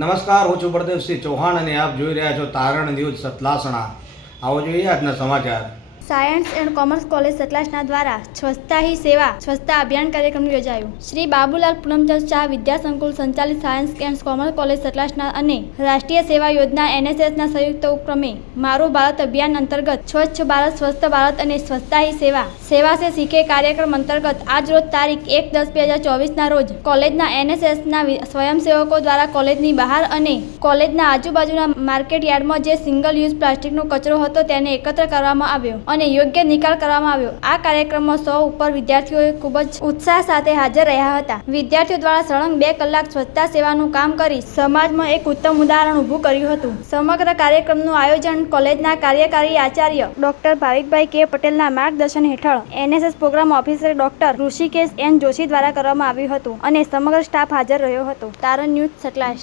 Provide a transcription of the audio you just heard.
નમસ્કાર, હું છું પ્રદેશસિંહ ચૌહાણ અને આપ જોઈ રહ્યા છો તારણ ન્યૂઝ સતલાસણા. આવો જોઈએ આજના સમાચાર. Science and commerce college Satlasana દ્વારા સ્વચ્છતા હી સેવા સ્વચ્છતા અભિયાન કાર્યક્રમ યોજાયું. શ્રી બાબુલાલ પૂનમચંદ શાહ વિદ્યા સંકુલ સંચાલિત science and commerce college Satlasana અને રાષ્ટ્રીય સેવા યોજના NSSના સંયુક્ત ઉપક્રમે મારું ભારત અભિયાન અંતર્ગત સ્વચ્છ ભારત સ્વસ્થ ભારત અને સ્વચ્છતા હી સેવા સે શીખે કાર્યક્રમ અંતર્ગત આજ રોજ તારીખ 1/10/2024ના રોજ કોલેજના NSSના સ્વયંસેવકો દ્વારા કોલેજની બહાર અને કોલેજના આજુબાજુના માર્કેટ યાર્ડમાં જે સિંગલ યુઝ પ્લાસ્ટિકનો કચરો હતો તેને એકત્ર કરવામાં આવ્યો અને યોગ્ય નિકાલ કરવામાં આવ્યો. આ કાર્યક્રમમાં 100 ઉપર વિદ્યાર્થીઓ ખૂબ જ ઉત્સાહ સાથે હાજર રહ્યા હતા. વિદ્યાર્થીઓ દ્વારા સળંગ 2 કલાક સ્વચ્છતા સેવાનું કામ કરી સમાજમાં એક ઉત્તમ ઉદાહરણ ઊભું કર્યું હતું. સમગ્ર કાર્યક્રમનું આયોજન કોલેજના કાર્યકારી આચાર્ય ડોક્ટર ભાવિકભાઈ કે પટેલના માર્ગદર્શન હેઠળ NSS program officer doctor Rishikesh N Joshi દ્વારા કરવામાં આવ્યું હતું અને સમગ્ર સ્ટાફ હાજર રહ્યો હતો. તારણ ન્યૂઝ સતલાસણા.